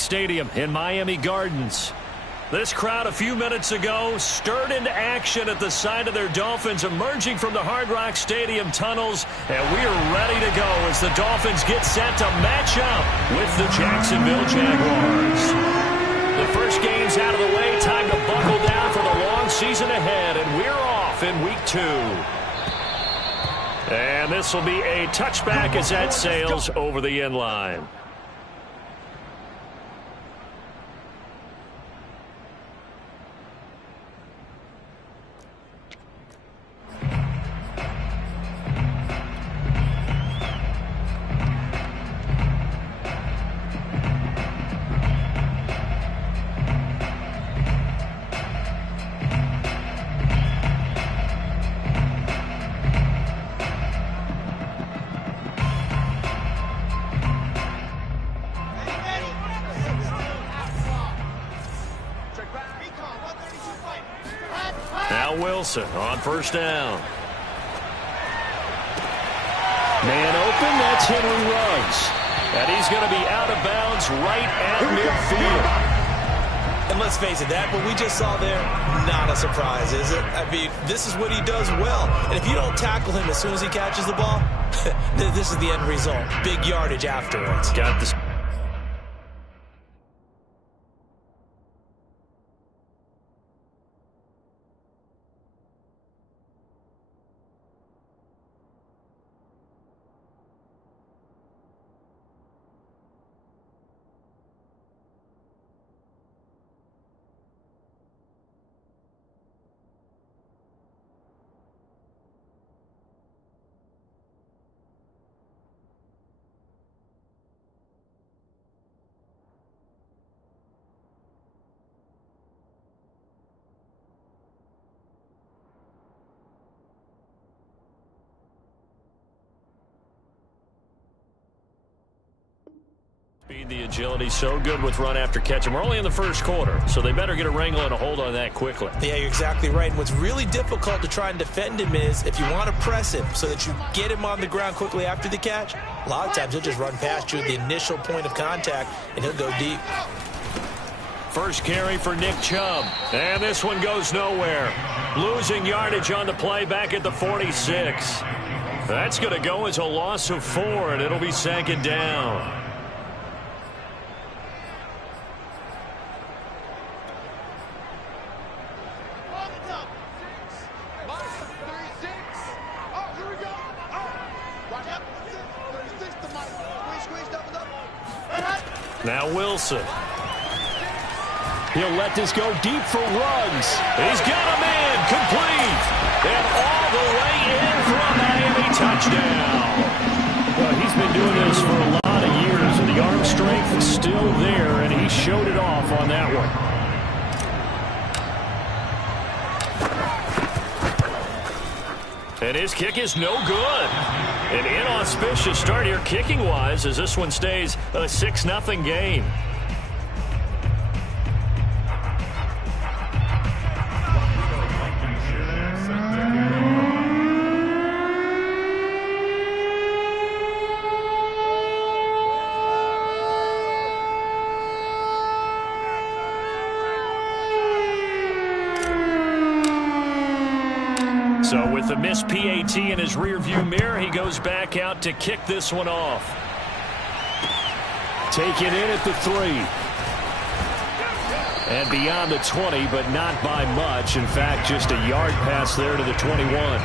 Stadium in Miami Gardens. This crowd a few minutes ago stirred into action at the sight of their Dolphins emerging from the Hard Rock Stadium tunnels, and we are ready to go as the Dolphins get set to match up with the Jacksonville Jaguars. The first game's out of the way, time to buckle down for the long season ahead, and we're off in week 2. And this will be a touchback as that sails over the end line. Now Wilson on first down. Man open, that's Henry Ruggs. And he's going to be out of bounds right at midfield. And let's face it, that what we just saw there, not a surprise, is it? I mean, this is what he does well. And if you don't tackle him as soon as he catches the ball, this is the end result. Big yardage afterwards. Got the speed, the agility, so good with run after catch. And we're only in the first quarter, so they better get a wrangle and a hold on that quickly. Yeah, you're exactly right. And what's really difficult to try and defend him is if you want to press him so that you get him on the ground quickly after the catch, a lot of times he'll just run past you at the initial point of contact, and he'll go deep. First carry for Nick Chubb. And this one goes nowhere. Losing yardage on the play back at the 46. That's going to go as a loss of 4, and it'll be second down. Now Wilson. He'll let this go deep for Ruggs. He's got a man complete. And all the way in for a Miami touchdown. Well, he's been doing this for a lot of years, and the arm strength is still there, and he showed it off on that one. And his kick is no good. An inauspicious start here kicking-wise as this one stays a 6-0 game. So with the missed PAT in his rearview mirror, he goes back out to kick this one off. Take it in at the 3. And beyond the 20, but not by much. In fact, just a yard pass there to the 21.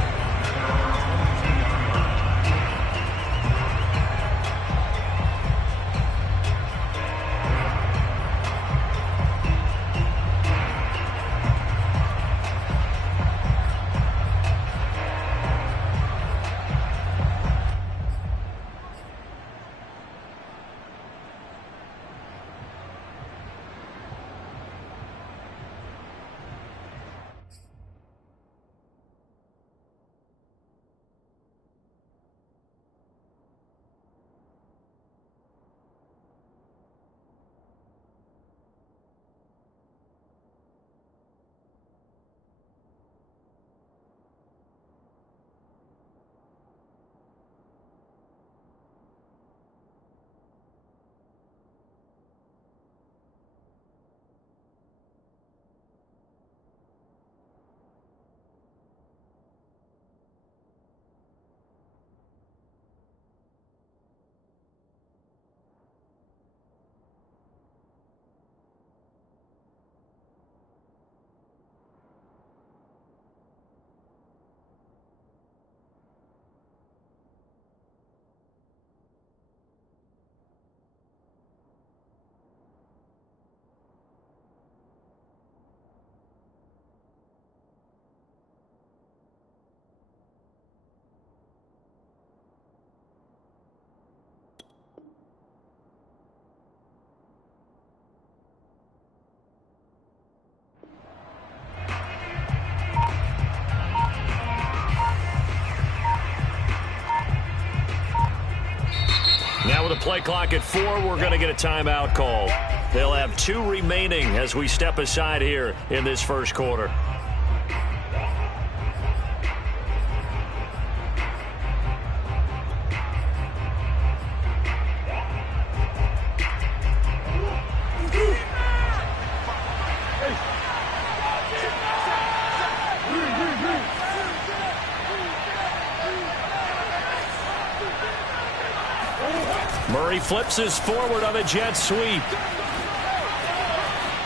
play clock at 4. We're going to get a timeout call. They'll have 2 remaining as we step aside here in this first quarter. Murray flips his forward on a jet sweep.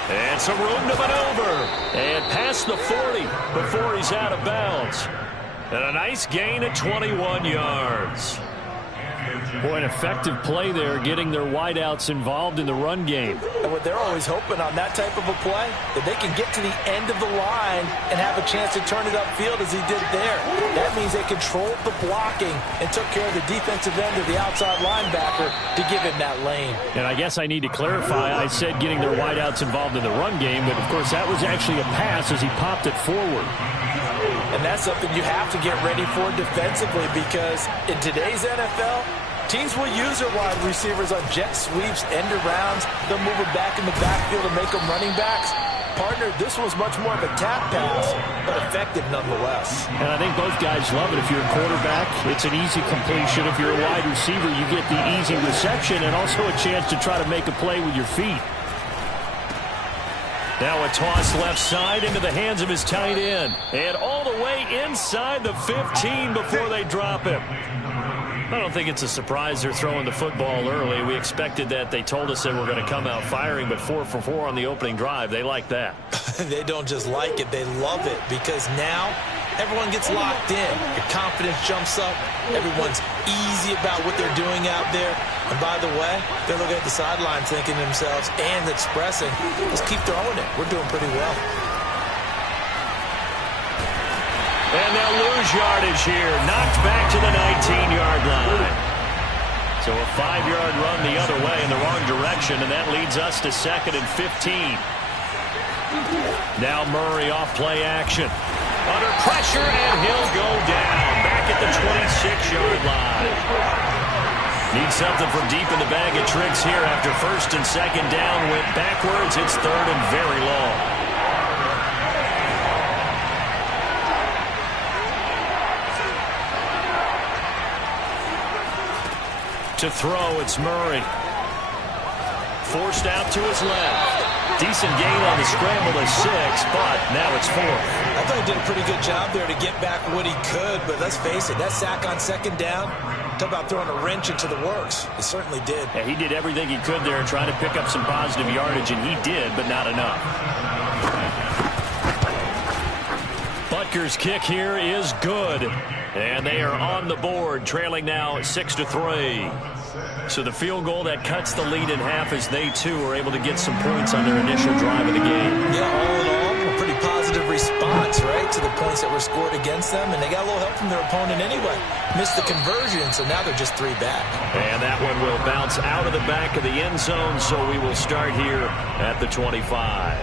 And some room to maneuver. And past the 40 before he's out of bounds. And a nice gain at 21 yards. Boy, an effective play there, getting their wideouts involved in the run game. And what they're always hoping on that type of a play, that they can get to the end of the line and have a chance to turn it upfield as he did there. That means they controlled the blocking and took care of the defensive end of the outside linebacker to give him that lane. And I guess I need to clarify, I said getting their wideouts involved in the run game, but of course that was actually a pass as he popped it forward. And that's something you have to get ready for defensively, because in today's NFL, teams will use their wide receivers on jet sweeps, end arounds. They'll move them back in the backfield and make them running backs. Partner, this was much more of a tap pass, but effective nonetheless. And I think both guys love it. If you're a quarterback, it's an easy completion. If you're a wide receiver, you get the easy reception and also a chance to try to make a play with your feet. Now a toss left side into the hands of his tight end. And all the way inside the 15 before they drop him. I don't think it's a surprise they're throwing the football early. We expected that. They told us they were going to come out firing, but 4 for 4 on the opening drive. They like that. They don't just like it, they love it, because now everyone gets locked in. Your confidence jumps up. Everyone's easy about what they're doing out there. And by the way, they're looking at the sideline thinking to themselves and expressing, let's keep throwing it. We're doing pretty well. And they'll lose yardage here. Knocked back to the 19-yard line. So a 5-yard run the other way in the wrong direction, and that leads us to 2nd and 15. Now Murray off play action. Under pressure, and he'll go down. Back at the 26-yard line. Needs something from deep in the bag of tricks here after 1st and 2nd down. Went backwards. It's 3rd and very long. To throw, it's Murray. Forced out to his left. Decent gain on the scramble to 6, but now it's 4th. I thought he did a pretty good job there to get back what he could, but let's face it, that sack on 2nd down, talk about throwing a wrench into the works. It certainly did. Yeah, he did everything he could there trying to pick up some positive yardage, and he did, but not enough. Butker's kick here is good. And they are on the board, trailing now 6-3. So the field goal that cuts the lead in half as they, too, are able to get some points on their initial drive of the game. Yeah, all in all, a pretty positive response, right, to the points that were scored against them. And they got a little help from their opponent anyway. Missed the conversion, so now they're just 3 back. And that one will bounce out of the back of the end zone, so we will start here at the 25.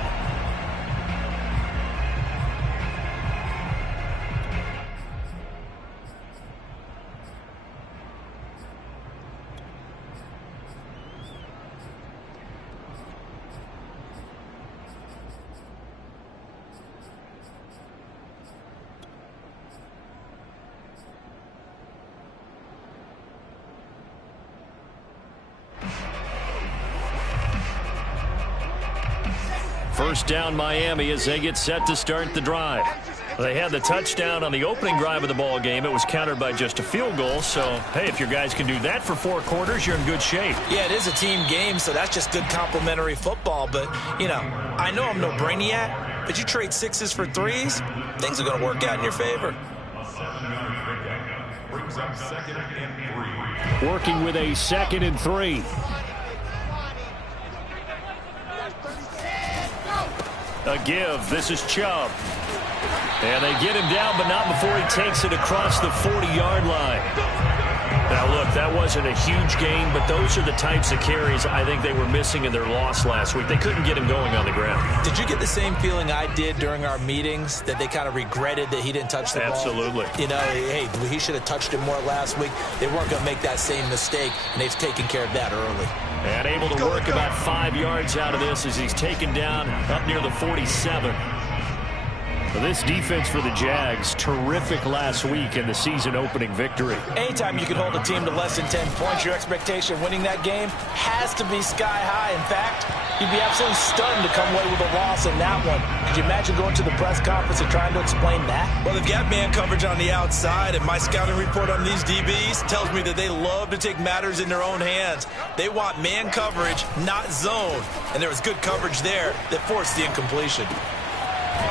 First down Miami as they get set to start the drive. They had the touchdown on the opening drive of the ball game. It was countered by just a field goal. So, hey, if your guys can do that for 4 quarters, you're in good shape. Yeah, it is a team game, so that's just good complementary football. But, you know, I know I'm no brainiac, but you trade 6s for 3s, things are going to work out in your favor. Working with a 2nd and 3. A give. This is Chubb. And they get him down, but not before he takes it across the 40-yard line. Now, look, that wasn't a huge gain, but those are the types of carries I think they were missing in their loss last week. They couldn't get him going on the ground. Did you get the same feeling I did during our meetings, that they kind of regretted that he didn't touch the ball? Absolutely. You know, hey, he should have touched it more last week. They weren't going to make that same mistake, and they've taken care of that early. And able to work about 5 yards out of this as he's taken down up near the 47. Well, this defense for the Jags, terrific last week in the season-opening victory. Anytime you can hold a team to less than 10 points, your expectation of winning that game has to be sky high. In fact, you'd be absolutely stunned to come away with a loss in that one. Could you imagine going to the press conference and trying to explain that? Well, they've got man coverage on the outside, and my scouting report on these DBs tells me that they love to take matters in their own hands. They want man coverage, not zone. And there was good coverage there that forced the incompletion.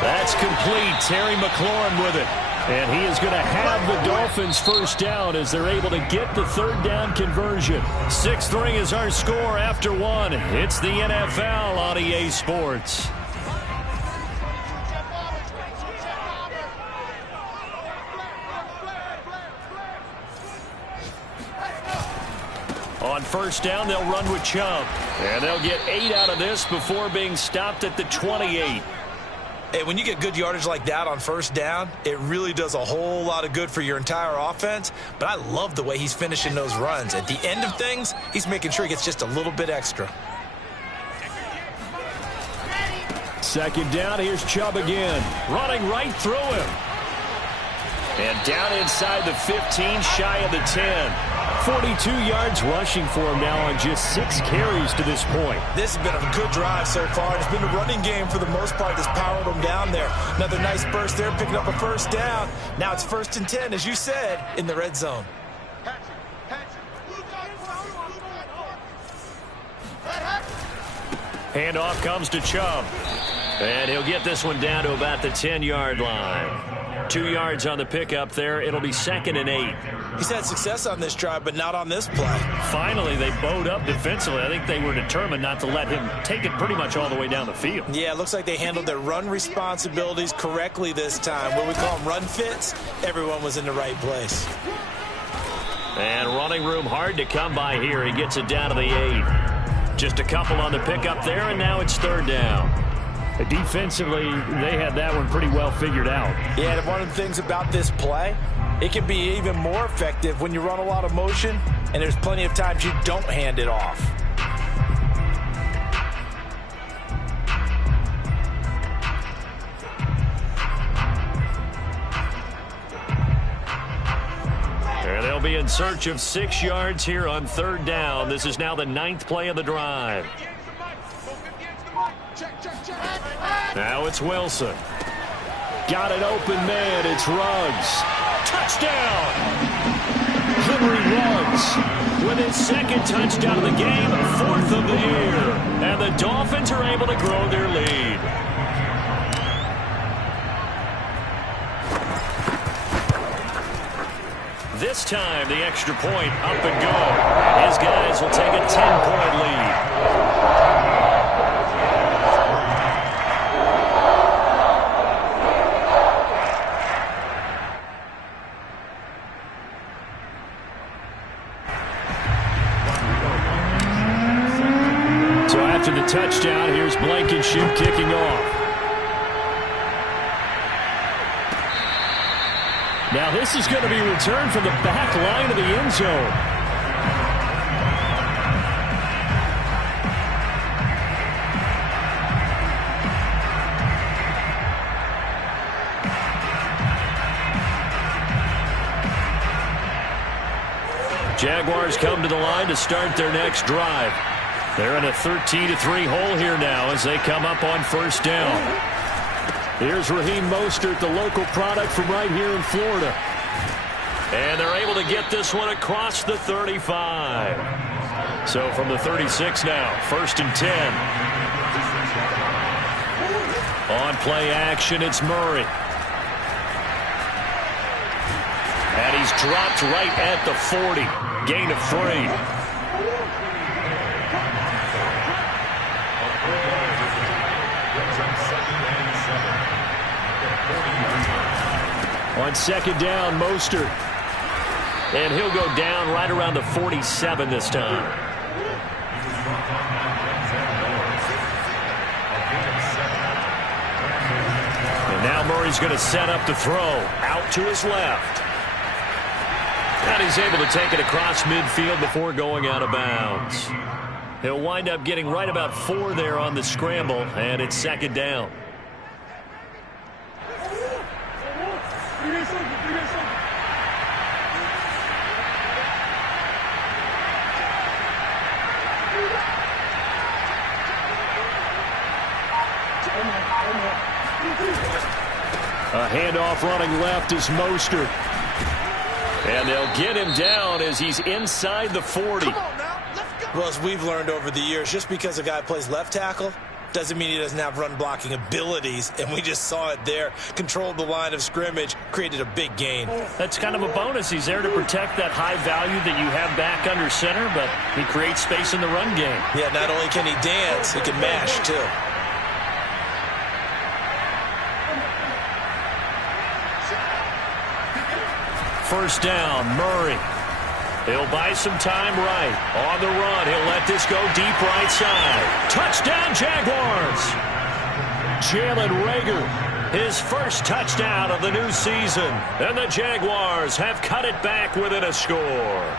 That's complete. Terry McLaurin with it. And he is going to have the Dolphins first down as they're able to get the third down conversion. 6-3 is our score after one. It's the NFL on EA Sports. On first down, they'll run with Chubb. And they'll get 8 out of this before being stopped at the 28. Hey, when you get good yardage like that on first down, it really does a whole lot of good for your entire offense. But I love the way he's finishing those runs. At the end of things, he's making sure he gets just a little bit extra. Second down, here's Chubb again. Running right through him. And down inside the 15, shy of the 10. 42 yards rushing for him now on just 6 carries to this point. This has been a good drive so far. It's been the running game for the most part that's powered him down there. Another nice burst there, picking up a first down. Now it's 1st and 10, as you said, in the red zone. Handoff comes to Chubb. And he'll get this one down to about the 10-yard line. 2 yards on the pickup there. It'll be 2nd and 8. He's had success on this drive, but not on this play. Finally, they bowed up defensively. I think they were determined not to let him take it pretty much all the way down the field. Yeah, it looks like they handled their run responsibilities correctly this time. What we call them run fits, everyone was in the right place. And running room hard to come by here. He gets it down to the 8. Just a couple on the pickup there, and now it's 3rd down. Defensively, they had that one pretty well figured out. Yeah, and one of the things about this play, it can be even more effective when you run a lot of motion, and there's plenty of times you don't hand it off. And they'll be in search of 6 yards here on 3rd down. This is now the 9th play of the drive. Now it's Wilson. Got an open man. It's Ruggs. Touchdown! Henry Ruggs with his 2nd touchdown of the game, 4th of the year. And the Dolphins are able to grow their lead. This time, the extra point up and good. And his guys will take a 10-point lead. To the touchdown, here's Blankenship kicking off. Now this is going to be returned from the back line of the end zone. Jaguars come to the line to start their next drive. They're in a 13-3 hole here now as they come up on 1st down. Here's Raheem Mostert, the local product from right here in Florida. And they're able to get this one across the 35. So from the 36 now, 1st and 10. On play action, it's Murray. And he's dropped right at the 40. Gain of 3. On 2nd down, Mostert. And he'll go down right around the 47 this time. And now Murray's going to set up the throw. Out to his left. And he's able to take it across midfield before going out of bounds. He'll wind up getting right about 4 there on the scramble, and it's second down. A handoff running left is Mostert. And they'll get him down as he's inside the 40. Well, as we've learned over the years, just because a guy plays left tackle doesn't mean he doesn't have run blocking abilities, and we just saw it there. Controlled the line of scrimmage, created a big gain. That's kind of a bonus. He's there to protect that high value that you have back under center, but he creates space in the run game. Yeah, not only can he dance, he can mash, too. First down, Murray. He'll buy some time right. On the run, he'll let this go deep right side. Touchdown, Jaguars! Jalen Reagor, his first touchdown of the new season. And the Jaguars have cut it back within a score.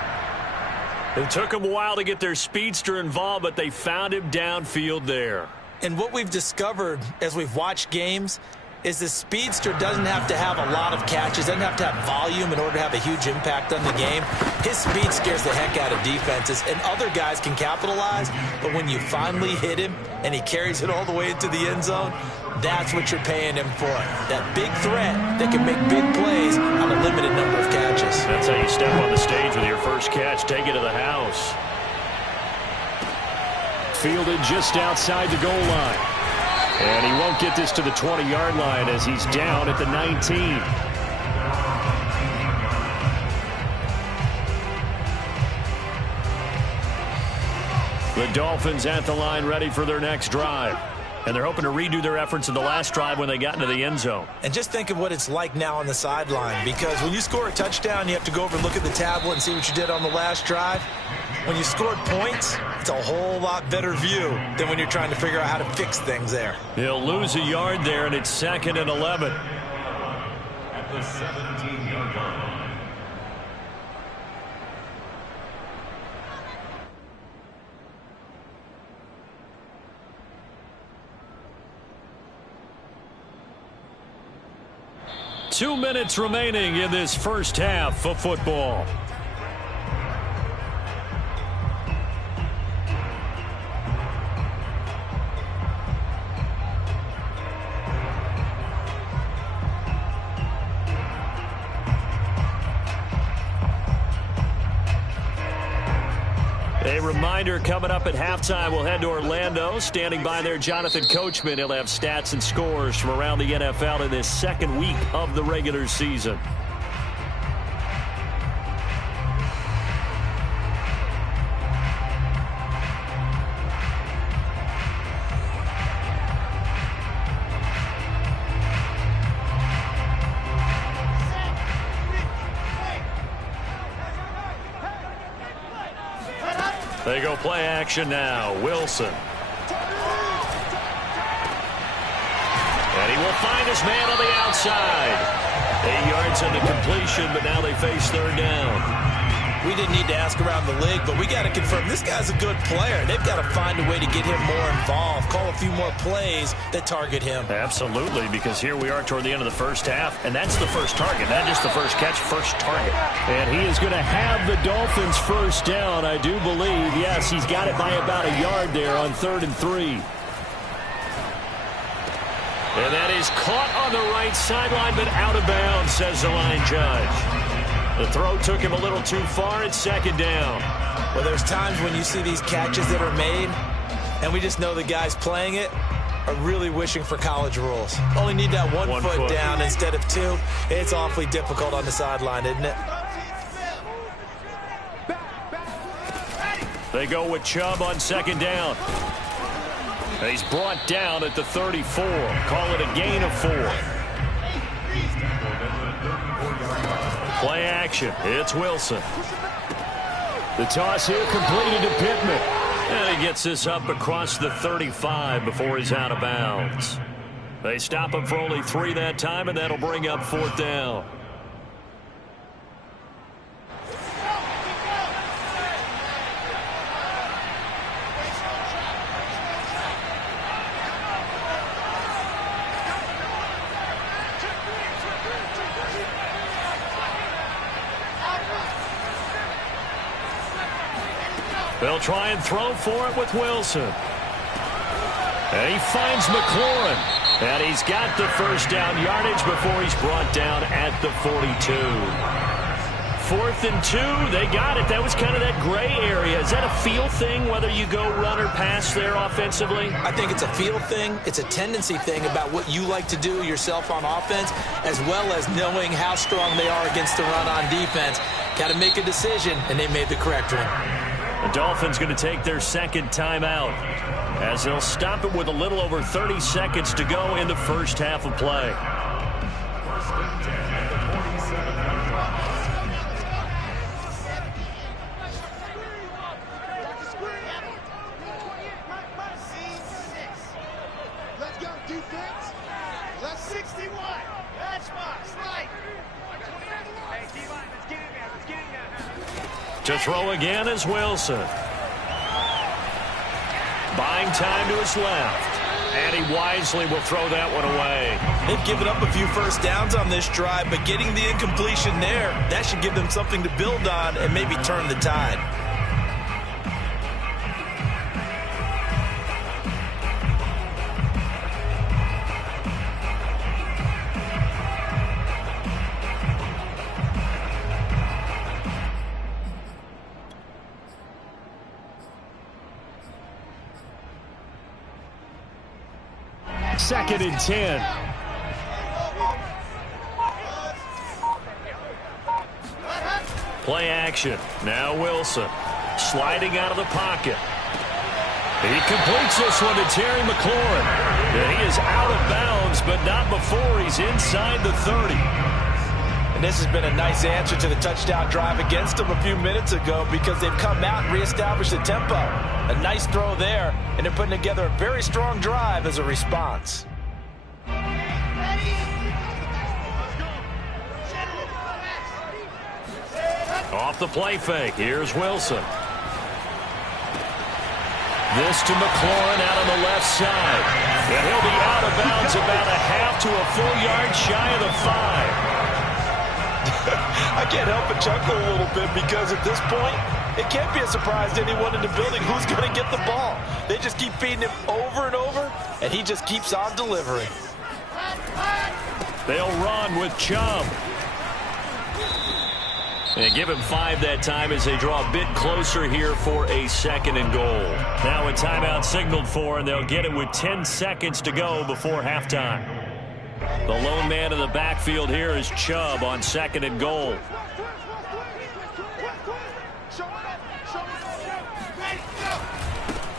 It took them a while to get their speedster involved, but they found him downfield there. And what we've discovered as we've watched games is the speedster doesn't have to have a lot of catches, doesn't have to have volume in order to have a huge impact on the game. His speed scares the heck out of defenses, and other guys can capitalize, but when you finally hit him and he carries it all the way into the end zone, that's what you're paying him for. That big threat that can make big plays on a limited number of catches. That's how you step on the stage with your first catch. Take it to the house. Fielded just outside the goal line. And he won't get this to the 20-yard line as he's down at the 19. The Dolphins at the line ready for their next drive. And they're hoping to redo their efforts in the last drive when they got into the end zone. And just think of what it's like now on the sideline, because when you score a touchdown, you have to go over and look at the tablet and see what you did on the last drive. When you scored points, it's a whole lot better view than when you're trying to figure out how to fix things there. He'll lose a yard there, and it's 2nd and 11. At the 17-yard line. Two minutes remaining in this first half of football. A reminder, coming up at halftime, we'll head to Orlando. Standing by there, Jonathan Coachman. He'll have stats and scores from around the NFL in this second week of the regular season. They go play action now. Wilson. And he will find his man on the outside. 8 yards on the completion, but now they face third down. We didn't need to ask around the league, but we got to confirm this guy's a good player. They've got to find a way to get him more involved, call a few more plays that target him. Absolutely, because here we are toward the end of the first half, and that's the first target, not just the first catch, first target. And he is going to have the Dolphins first down, I do believe. Yes, he's got it by about a yard there on 3rd and 3. And that is caught on the right sideline, but out of bounds, says the line judge. The throw took him a little too far. It's second down. Well, there's times when you see these catches that are made, and we just know the guys playing it are really wishing for college rules. Only need that one foot down instead of 2. It's awfully difficult on the sideline, isn't it? They go with Chubb on second down. He's brought down at the 34. Call it a gain of 4. Play action. It's Wilson. The toss here completed to Pittman. And he gets this up across the 35 before he's out of bounds. They stop him for only 3 that time, and that'll bring up 4th down. They'll try and throw for it with Wilson. And he finds McLaurin. And he's got the first down yardage before he's brought down at the 42. 4th and 2. They got it. That was kind of that gray area. Is that a feel thing, whether you go run or pass there offensively? I think it's a feel thing. It's a tendency thing about what you like to do yourself on offense, as well as knowing how strong they are against the run on defense. Got to make a decision, and they made the correct one. The Dolphins going to take their second timeout as they'll stop it with a little over 30 seconds to go in the first half of play. Let's go, defense. Let's 61. That's box. Right. Hey, D-line, let's get in there. Let's get in there. To throw again is Wilson. Buying time to his left. And he wisely will throw that one away. They've given up a few first downs on this drive, but getting the incompletion there, that should give them something to build on and maybe turn the tide. Second and 10. Play action. Now Wilson. Sliding out of the pocket. He completes this one to Terry McLaurin. And he is out of bounds, but not before he's inside the 30. And this has been a nice answer to the touchdown drive against them a few minutes ago, because they've come out and reestablished the tempo. A nice throw there, and they're putting together a very strong drive as a response. Off the play fake. Here's Wilson. This to McLaurin out on the left side. And he'll be out of bounds about a half to a full yard shy of the 5. I can't help but chuckle a little bit, because at this point, it can't be a surprise to anyone in the building who's going to get the ball. They just keep feeding him over and over, and he just keeps on delivering. They'll run with Chubb. And give him 5 that time as they draw a bit closer here for a 2nd and goal. Now a timeout signaled for, and they'll get it with 10 seconds to go before halftime. The lone man in the backfield here is Chubb on 2nd and goal.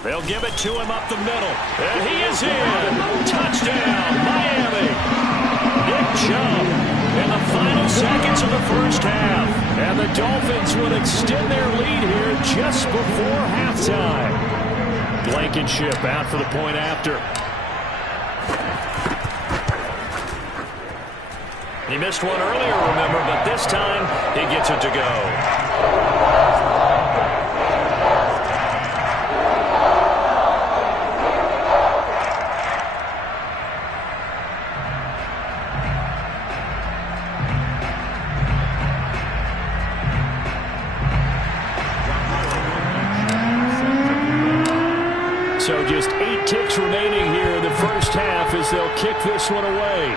They'll give it to him up the middle. And he is in. Touchdown, Miami. Nick Chubb in the final seconds of the first half. And the Dolphins will extend their lead here just before halftime. Blankenship out for the point after. He missed one earlier, remember, but this time he gets it to go. So just 8 ticks remaining here in the first half as they'll kick this one away.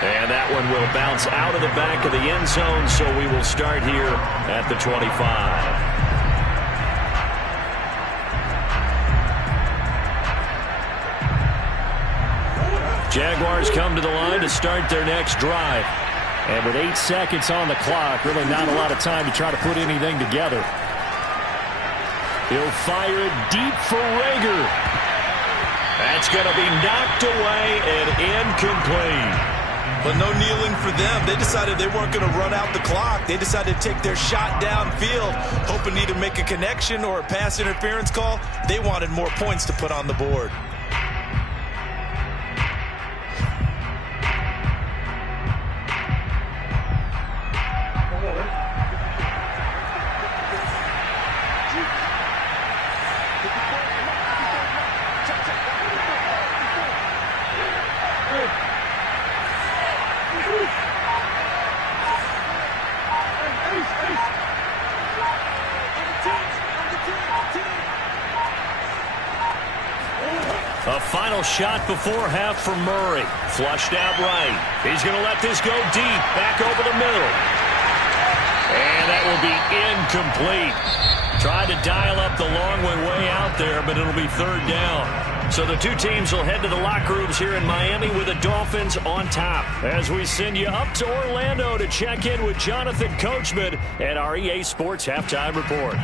And that one will bounce out of the back of the end zone, so we will start here at the 25. Jaguars come to the line to start their next drive. And with 8 seconds on the clock, really not a lot of time to try to put anything together. He'll fire it deep for Rager. That's going to be knocked away and incomplete. But no kneeling for them. They decided they weren't going to run out the clock. They decided to take their shot downfield, hoping to either make a connection or a pass interference call. They wanted more points to put on the board. A final shot before half for Murray. Flushed out right. He's going to let this go deep. Back over the middle. And that will be incomplete. Tried to dial up the long way out there, but it'll be third down. So the two teams will head to the locker rooms here in Miami with the Dolphins on top. As we send you up to Orlando to check in with Jonathan Coachman at our EA Sports Halftime Report.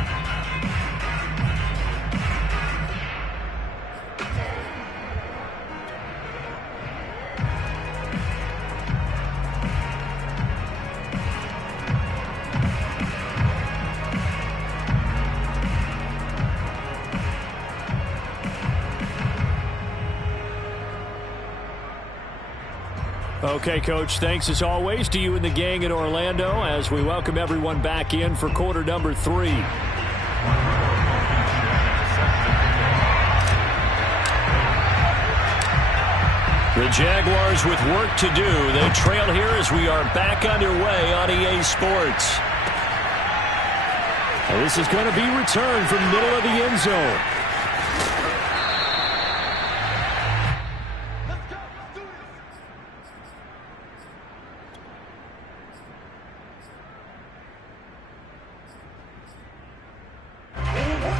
Okay, Coach, thanks as always to you and the gang in Orlando as we welcome everyone back in for quarter number 3. The Jaguars with work to do. They trail here as we are back underway on EA Sports. And this is going to be returned from the middle of the end zone.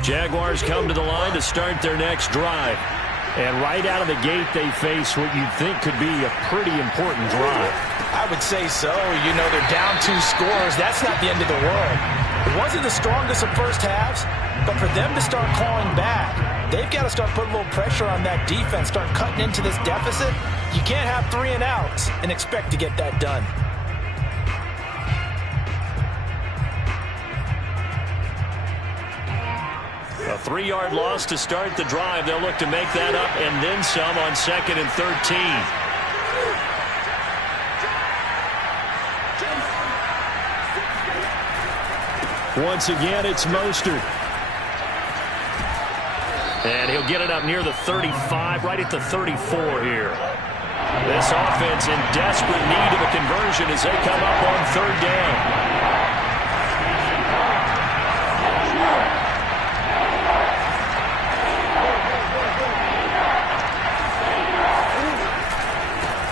Jaguars come to the line to start their next drive. And right out of the gate, they face what you'd think could be a pretty important drive. I would say so. You know, they're down 2 scores. That's not the end of the world. It wasn't the strongest of first halves, but for them to start clawing back, they've got to start putting a little pressure on that defense, start cutting into this deficit. You can't have 3 and outs and expect to get that done. A 3-yard loss to start the drive. They'll look to make that up and then some on 2nd and 13. Once again, it's Mostert. And he'll get it up near the 35, right at the 34 here. This offense in desperate need of a conversion as they come up on 3rd down.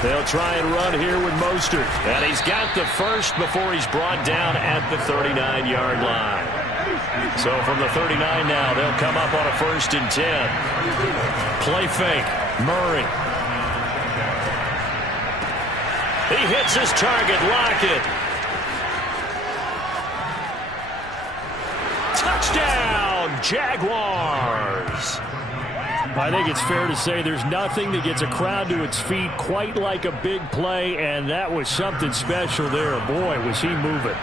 They'll try and run here with Mostert. And he's got the first before he's brought down at the 39-yard line. So from the 39 now, they'll come up on a 1st and 10. Play fake. Murray. He hits his target. Lockett. Touchdown, Jaguars. I think it's fair to say there's nothing that gets a crowd to its feet quite like a big play, and that was something special there. Boy, was he moving.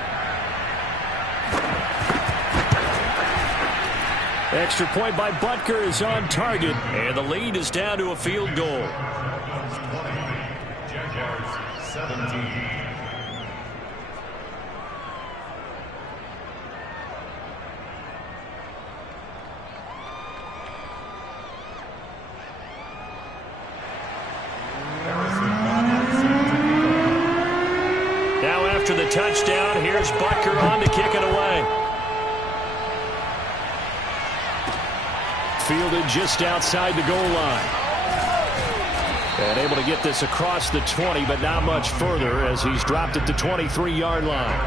Extra point by Butker is on target, and the lead is down to a field goal. Jaguars 17. After the touchdown, here's Butker on to kick it away. Fielded just outside the goal line. And able to get this across the 20, but not much further as he's dropped at the 23-yard line.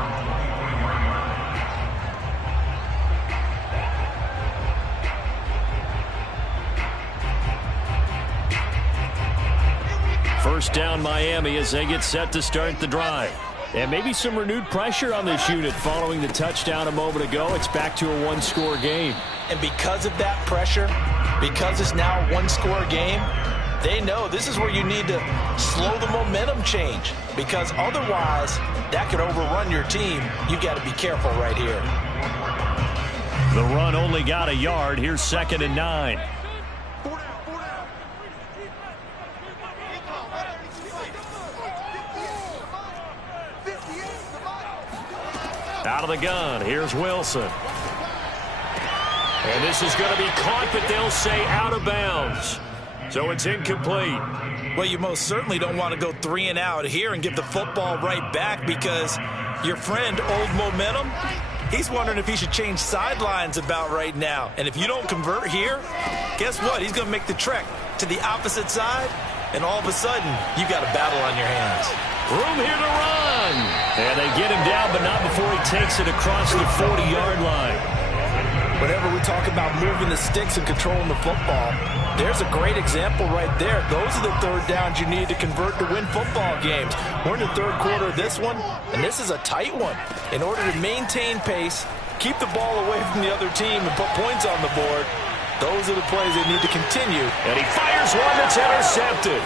First down Miami as they get set to start the drive. And maybe some renewed pressure on this unit following the touchdown a moment ago. It's back to a 1-score game. And because of that pressure, because it's now a 1-score game, They know this is where you need to slow the momentum change, because otherwise that could overrun your team. You got to be careful right here. The run only got a yard. Here's 2nd and 9. Out of the gun, here's Wilson. And this is going to be caught, but they'll say out of bounds. So it's incomplete. Well, you most certainly don't want to go 3 and out here and give the football right back, because your friend, Old Momentum, he's wondering if he should change sidelines about right now. And if you don't convert here, guess what? He's going to make the trek to the opposite side, and all of a sudden, you got a battle on your hands. Room here to run. And they get him down, but not before he takes it across the 40-yard line. Whenever we talk about moving the sticks and controlling the football, there's a great example right there. Those are the third downs you need to convert to win football games. We're in the third quarter of this one, and this is a tight one. In order to maintain pace, keep the ball away from the other team, and put points on the board, those are the plays they need to continue. And he fires one that's intercepted.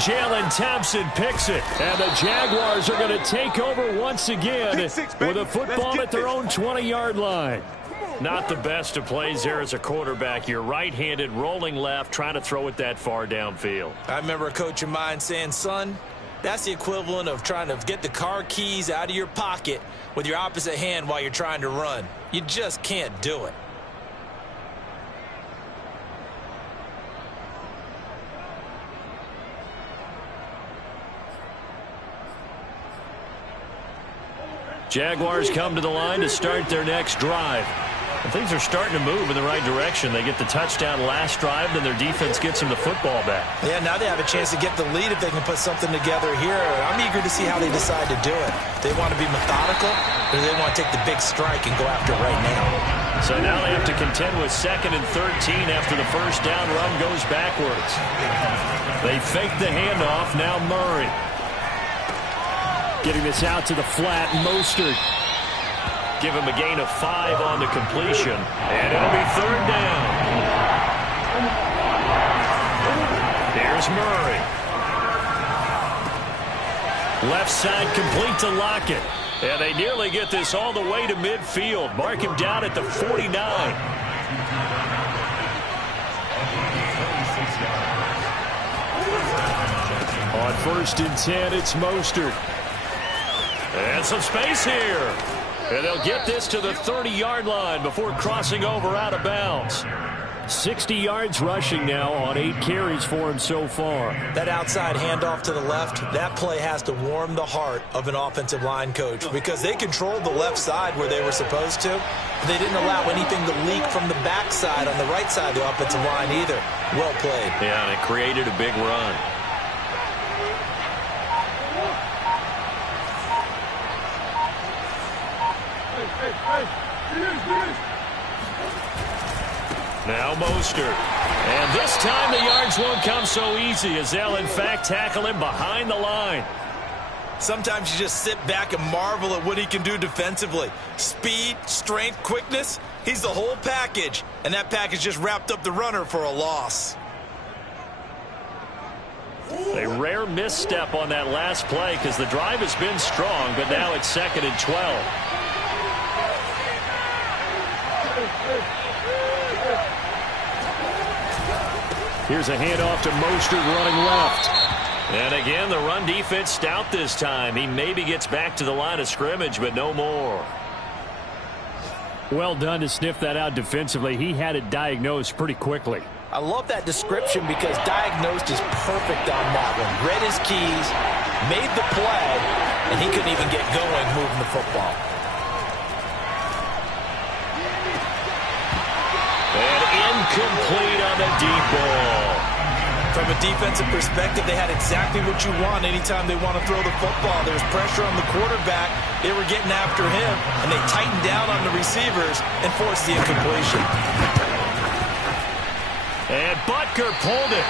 Jalen Thompson picks it, and the Jaguars are going to take over once again with a football at their own 20-yard line. Not the best of plays there as a quarterback. You're right-handed, rolling left, trying to throw it that far downfield. I remember a coach of mine saying, son, that's the equivalent of trying to get the car keys out of your pocket with your opposite hand while you're trying to run. You just can't do it. Jaguars come to the line to start their next drive. And things are starting to move in the right direction. They get the touchdown last drive, then their defense gets them the football back. Yeah, now they have a chance to get the lead if they can put something together here. I'm eager to see how they decide to do it. They want to be methodical, or they want to take the big strike and go after it right now. So now they have to contend with 2nd and 13 after the first down run goes backwards. They fake the handoff. Now Murray. Getting this out to the flat. Mostert. Give him a gain of 5 on the completion. And it'll be 3rd down. Here's Murray. Left side complete to Lockett. And they nearly get this all the way to midfield. Mark him down at the 49. On 1st and 10, it's Mostert. And some space here. And they'll get this to the 30-yard line before crossing over out of bounds. 60 yards rushing now on 8 carries for him so far. That outside handoff to the left, that play has to warm the heart of an offensive line coach, because they controlled the left side where they were supposed to. They didn't allow anything to leak from the backside on the right side of the offensive line either. Well played. Yeah, and it created a big run. Now Mostert. And this time the yards won't come so easy, as they'll in fact tackle him behind the line. Sometimes you just sit back and marvel at what he can do defensively. Speed, strength, quickness, he's the whole package. And that package just wrapped up the runner for a loss. A rare misstep on that last play, because the drive has been strong, but now it's 2nd and 12. Here's a handoff to Mostert running left. And again, the run defense stout this time. He maybe gets back to the line of scrimmage, but no more. Well done to sniff that out defensively. He had it diagnosed pretty quickly. I love that description, because diagnosed is perfect on that one. Read his keys, made the play, and he couldn't even get going moving the football. And incomplete on the deep ball. From a defensive perspective, they had exactly what you want anytime they want to throw the football. There was pressure on the quarterback. They were getting after him, and they tightened down on the receivers and forced the incompletion. And Butker pulled it.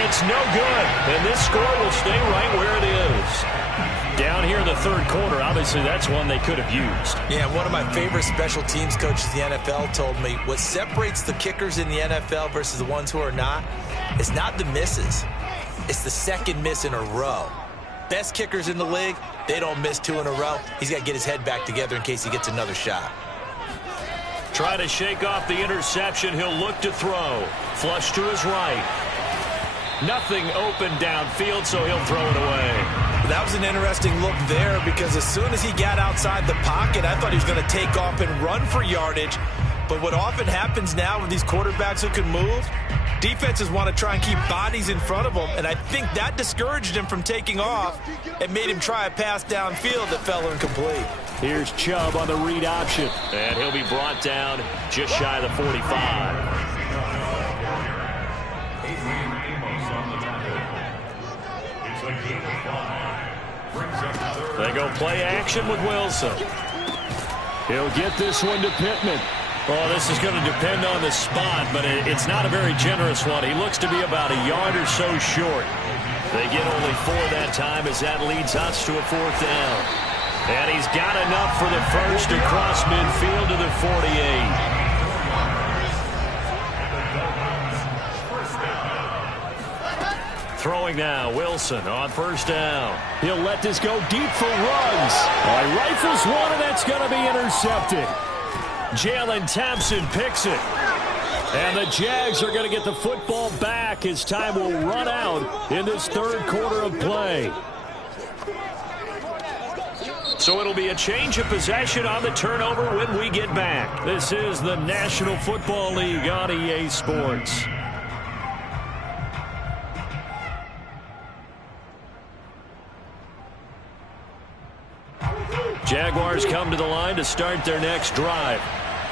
It's no good. And this score will stay right where it is. Down here in the third quarter, obviously that's one they could have used. Yeah, one of my favorite special teams coaches in the NFL told me what separates the kickers in the NFL versus the ones who are not It's not the misses. It's the second miss in a row. Best kickers in the league, they don't miss 2 in a row. He's got to get his head back together in case he gets another shot. Try to shake off the interception. He'll look to throw. Flush to his right. Nothing open downfield, so he'll throw it away. That was an interesting look there because as soon as he got outside the pocket, I thought he was going to take off and run for yardage. But what often happens now with these quarterbacks who can move, defenses want to try and keep bodies in front of them, and I think that discouraged him from taking off and made him try a pass downfield that fell incomplete. Here's Chubb on the read option, and he'll be brought down just shy of the 45. They go play action with Wilson. He'll get this one to Pittman. Oh, this is going to depend on the spot, but it's not a very generous one. He looks to be about a yard or so short. They get only 4 that time as that leads us to a 4th down. And he's got enough for the first across midfield to the 48. Throwing now, Wilson on 1st down. He'll let this go deep for runs. He rifles one, and that's going to be intercepted. Jalen Thompson picks it. And the Jags are going to get the football back as time will run out in this 3rd quarter of play. So it'll be a change of possession on the turnover when we get back. This is the National Football League on EA Sports. Jaguars come to the line to start their next drive.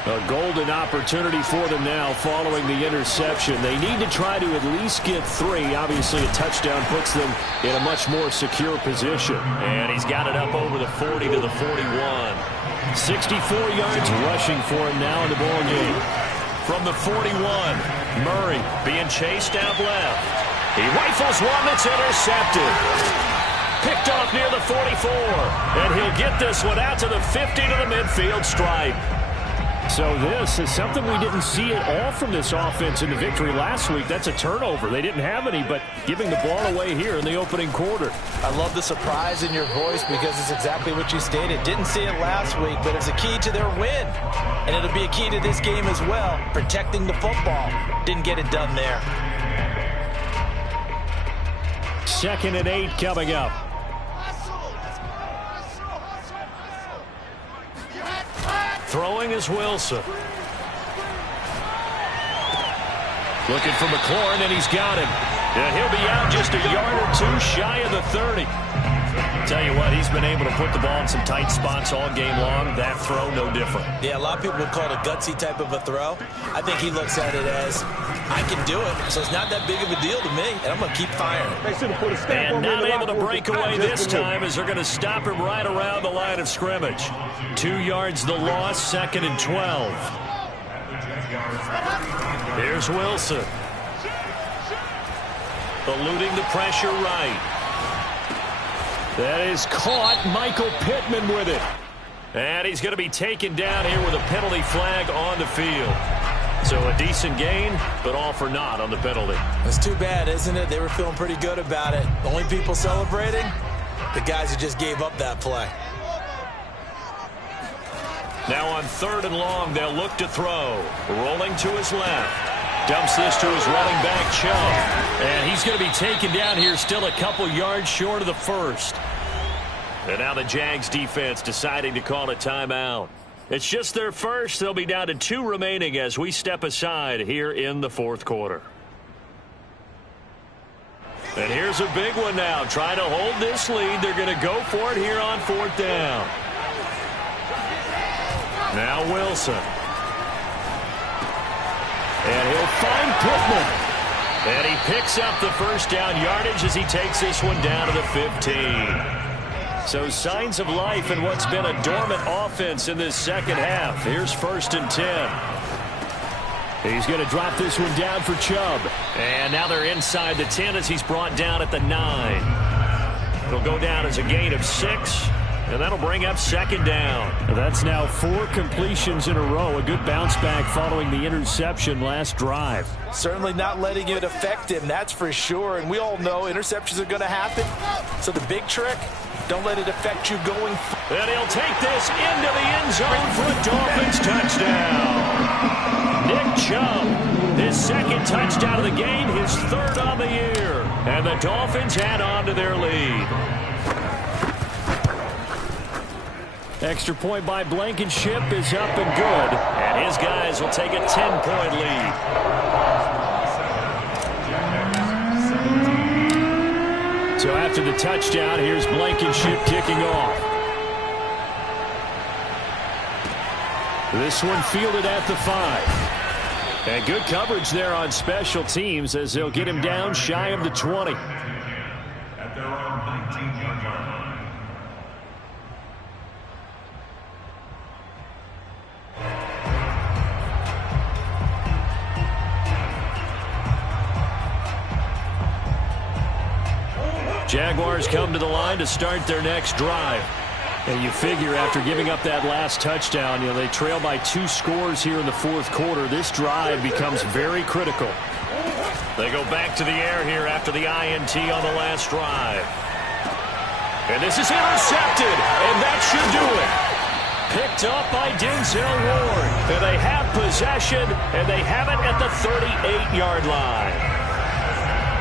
A golden opportunity for them now following the interception. They need to try to at least get 3. Obviously, a touchdown puts them in a much more secure position. And he's got it up over the 40 to the 41. 64 yards rushing for him now in the ball game. From the 41, Murray being chased out left. He rifles one that's intercepted. Picked off near the 44. And he'll get this one out to the 50 to the midfield stripe. So this is something we didn't see at all from this offense in the victory last week. That's a turnover. They didn't have any, but giving the ball away here in the opening quarter. I love the surprise in your voice because it's exactly what you stated. Didn't see it last week, but it's a key to their win. And it'll be a key to this game as well, protecting the football. Didn't get it done there. 2nd and 8 coming up. Throwing is Wilson. Looking for McLaurin, and he's got him. And he'll be out just a yard or 2 shy of the 30. Tell you what, he's been able to put the ball in some tight spots all game long. That throw, no different. Yeah, a lot of people would call it a gutsy type of a throw. I think he looks at it as, I can do it, so it's not that big of a deal to me, and I'm going to keep firing. And not able to break away this time as they're going to stop him right around the line of scrimmage. 2 yards the loss, 2nd and 12. Here's Wilson. Eluding the pressure right. That is caught. Michael Pittman with it. And he's going to be taken down here with a penalty flag on the field. So a decent gain, but all for naught on the penalty. It's too bad, isn't it? They were feeling pretty good about it. The only people celebrating, the guys who just gave up that play. Now on 3rd and long, they'll look to throw. Rolling to his left. Dumps this to his running back, Chubb. And he's going to be taken down here still a couple yards short of the 1st. And now the Jags defense deciding to call a timeout. It's just their first. They'll be down to 2 remaining as we step aside here in the 4th quarter. And here's a big one now. Trying to hold this lead. They're going to go for it here on 4th down. Now Wilson. And he'll find Pittman. And he picks up the 1st down yardage as he takes this one down to the 15. So signs of life in what's been a dormant offense in this 2nd half. Here's 1st and 10. He's going to drop this one down for Chubb. And now they're inside the 10 as he's brought down at the 9. It'll go down as a gain of 6. And that'll bring up second down. That's now 4 completions in a row. A good bounce back following the interception last drive. Certainly not letting it affect him, that's for sure. And we all know interceptions are going to happen. So the big trick, don't let it affect you going. And he'll take this into the end zone for a Dolphins touchdown. Nick Chubb, his second touchdown of the game, his third on the year. And the Dolphins add on to their lead. Extra point by Blankenship is up and good. And his guys will take a 10-point lead. So after the touchdown, here's Blankenship kicking off. This one fielded at the 5. And good coverage there on special teams as they'll get him down shy of the 20. At their own 19-yard line. Jaguars come to the line to start their next drive. And you figure after giving up that last touchdown, they trail by 2 scores here in the fourth quarter. This drive becomes very critical. They go back to the air here after the INT on the last drive. And this is intercepted, and that should do it. Picked up by Denzel Ward. And they have possession, and they have it at the 38-yard line.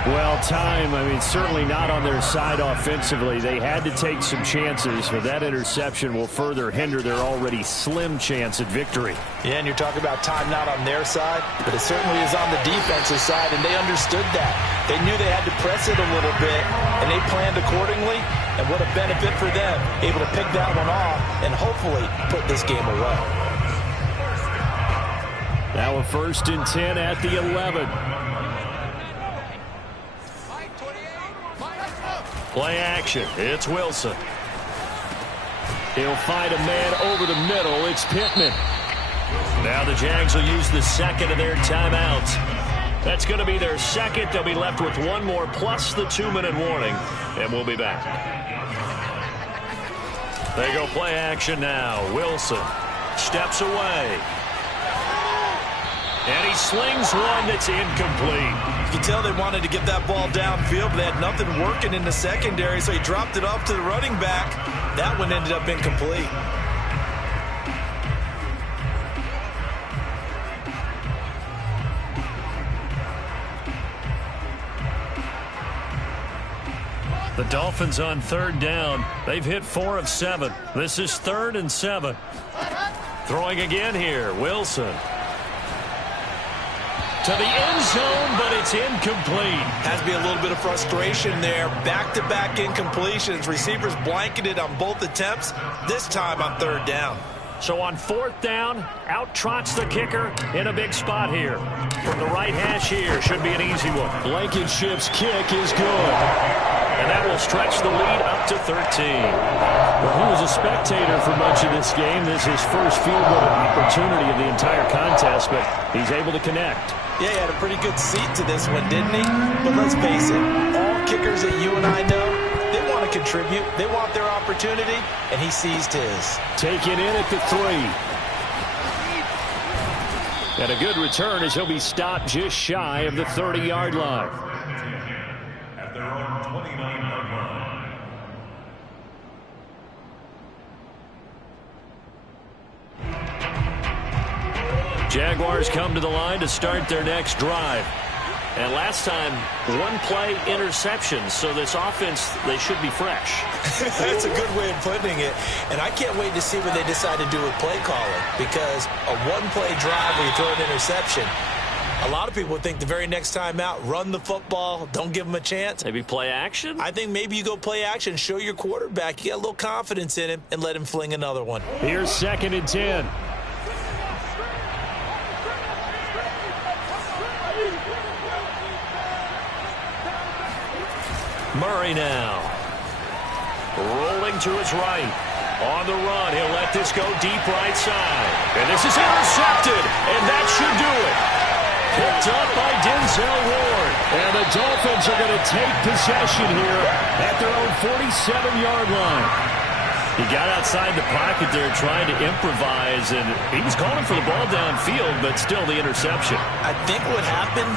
Well, certainly not on their side offensively. They had to take some chances, but that interception will further hinder their already slim chance at victory. Yeah, and you're talking about time not on their side, but it certainly is on the defensive side, and they understood that. They knew they had to press it a little bit, and they planned accordingly, and what a benefit for them, able to pick that one off and hopefully put this game away. Now a 1st and 10 at the 11. Play action. It's Wilson. He'll find a man over the middle. It's Pittman. Now the Jags will use the second of their timeouts. That's going to be their second. They'll be left with one more plus the 2-minute warning, and we'll be back. They go play action now. Wilson steps away. And he slings one that's incomplete. You can tell they wanted to get that ball downfield, but they had nothing working in the secondary, so he dropped it off to the running back. That one ended up incomplete. The Dolphins on 3rd down. They've hit 4 of 7. This is 3rd and 7. Throwing again here. Wilson. To the end zone, but it's incomplete. Has to be a little bit of frustration there. Back-to-back incompletions. Receivers blanketed on both attempts, this time on 3rd down. So on 4th down, out trots the kicker in a big spot here. From the right hash here, should be an easy one. Blankenship's kick is good. And that will stretch the lead up to 13. Well, he was a spectator for much of this game. This is his first field goal opportunity of the entire contest, but he's able to connect. Yeah, he had a pretty good seat to this one, didn't he? But let's face it, all kickers that you and I know, they want to contribute. They want their opportunity, and he seized his. Taken in at the 3. And a good return as he'll be stopped just shy of the 30-yard line. At their own 29-yard line. Jaguars come to the line to start their next drive. And last time, 1-play interception. So this offense, they should be fresh. That's a good way of putting it. And I can't wait to see what they decide to do with play calling. Because a 1-play drive where you throw an interception, a lot of people think the very next time out, run the football, don't give them a chance. Maybe play action? I think maybe you go play action, show your quarterback you got a little confidence in him, and let him fling another one. Here's 2nd and 10. Murray now. Rolling to his right. On the run, he'll let this go deep right side. And this is intercepted, and that should do it. Picked up by Denzel Ward. And the Dolphins are going to take possession here at their own 47-yard line. He got outside the pocket there trying to improvise, and he was calling for the ball downfield, but still the interception. I think what happened,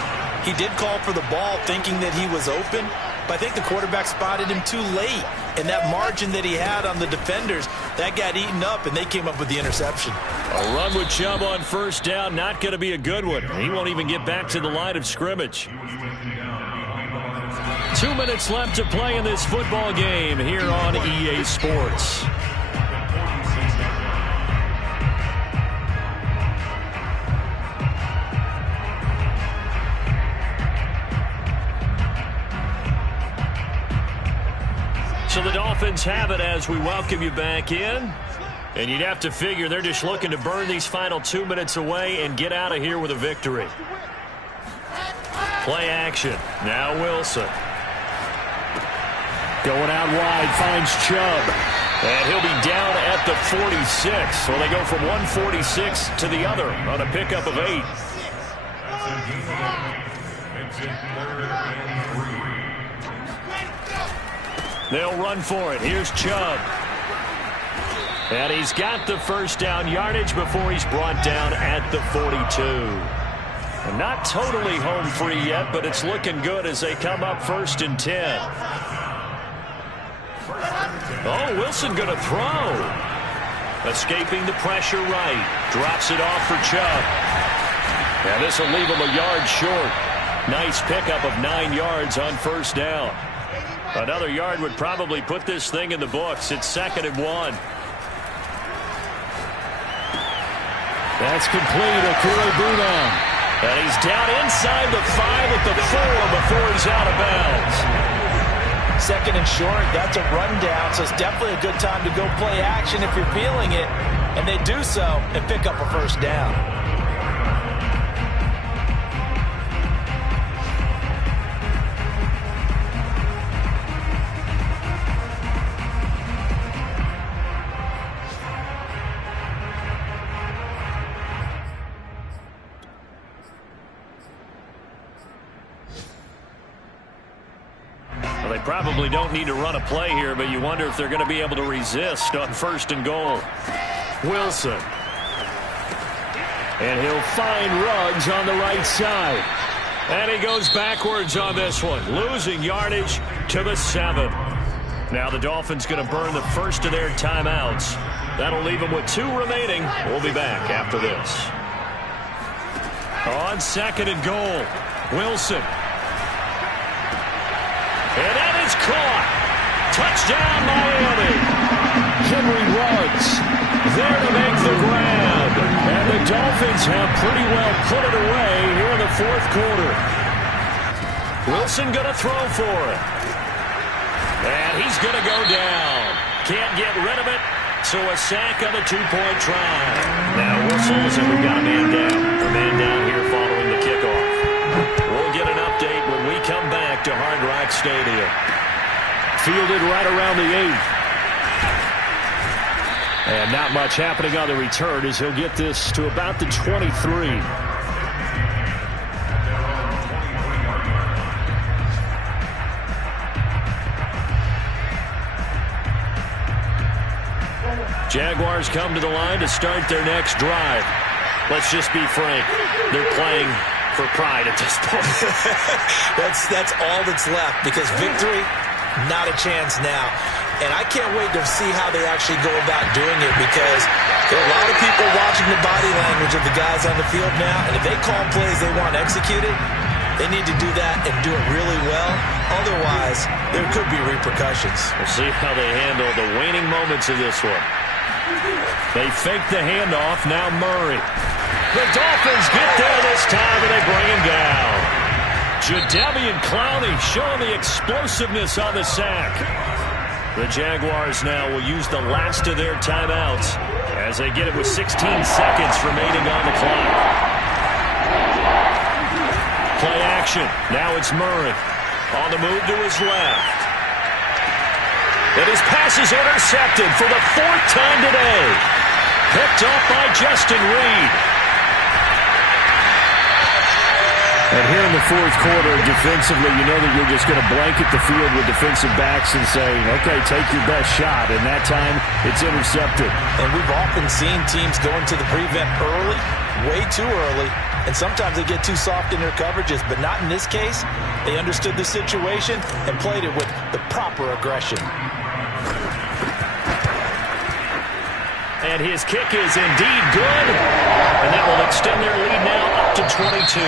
he did call for the ball thinking that he was open, but I think the quarterback spotted him too late. And that margin that he had on the defenders, that got eaten up, and they came up with the interception. A run with Chubb on first down, not going to be a good one. He won't even get back to the line of scrimmage. 2 minutes left to play in this football game here on EA Sports. So the Dolphins have it as we welcome you back in. And you'd have to figure they're just looking to burn these final 2 minutes away and get out of here with a victory. Play action. Now Wilson. Going out wide, finds Chubb. And he'll be down at the 46. So they go from 146 to the other on a pickup of 8. They'll run for it. Here's Chubb. And he's got the first down yardage before he's brought down at the 42. And not totally home free yet, but it's looking good as they come up 1st and 10. Oh, Wilson going to throw. Escaping the pressure right. Drops it off for Chubb. And this will leave him a yard short. Nice pickup of 9 yards on first down. Another yard would probably put this thing in the books. It's 2nd and 1. That's complete. Okure-Buna. And he's down inside the 5 at the 4 before he's out of bounds. 2nd and short, that's a rundown, so it's definitely a good time to go play action if you're feeling it. And they do so and pick up a first down. They probably don't need to run a play here, but you wonder if they're going to be able to resist on 1st and goal. Wilson. And he'll find Ruggs on the right side. And he goes backwards on this one, losing yardage to the 7. Now the Dolphins going to burn the first of their timeouts. That'll leave them with 2 remaining. We'll be back after this. On 2nd and goal, Wilson. And that is caught. Touchdown, Miami. Henry Ruggs there to make the grab. And the Dolphins have pretty well put it away here in the 4th quarter. Wilson going to throw for it. And he's going to go down. Can't get rid of it. So a sack on the 2-point try. Now whistles, and we've got a man down. A man down here following the kickoff. We'll get an update when we come back to Hard Rock Stadium. Fielded right around the 8. And not much happening on the return as he'll get this to about the 23. Jaguars come to the line to start their next drive. Let's just be frank. They're playing for pride at this point. That's all that's left, because victory, not a chance now. And I can't wait to see how they actually go about doing it, because there are a lot of people watching the body language of the guys on the field now, and if they call plays they want executed, they need to do that and do it really well. Otherwise, there could be repercussions. We'll see how they handle the waning moments of this one. They fake the handoff. Now Murray. The Dolphins get there this time, and they bring him down. Jadeveon Clowney showing the explosiveness on the sack. The Jaguars now will use the last of their timeouts as they get it with 16 seconds remaining on the clock. Play action. Now it's Murray on the move to his left. And his pass is intercepted for the 4th time today. Picked up by Justin Reed. And here in the fourth quarter, defensively, you know that you're just going to blanket the field with defensive backs and say, okay, take your best shot. And that time, it's intercepted. And we've often seen teams go into the prevent early, way too early, and sometimes they get too soft in their coverages. But not in this case. They understood the situation and played it with the proper aggression. And his kick is indeed good. And that will extend their lead now up to 22.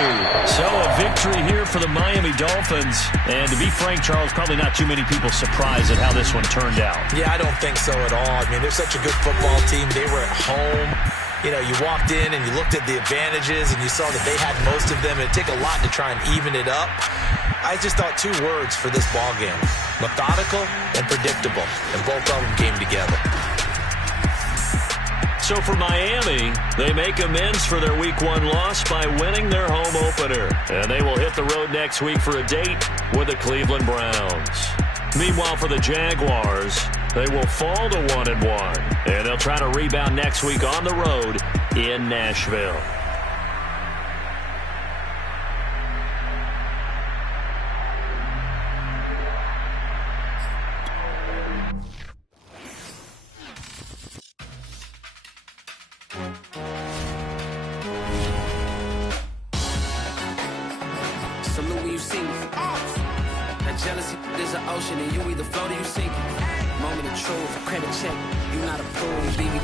So a victory here for the Miami Dolphins. And to be frank, Charles, probably not too many people surprised at how this one turned out. Yeah, I don't think so at all. I mean, they're such a good football team. They were at home. You know, you walked in and you looked at the advantages and you saw that they had most of them. It'd take a lot to try and even it up. I just thought two words for this ball game: methodical and predictable. And both of them came together. So for Miami, they make amends for their Week 1 loss by winning their home opener. And they will hit the road next week for a date with the Cleveland Browns. Meanwhile, for the Jaguars, they will fall to 1-1. And they'll try to rebound next week on the road in Nashville. Salute when you see me. That jealousy is an ocean, and you either float or you sink. Moment of truth, credit check. You not approved, BB.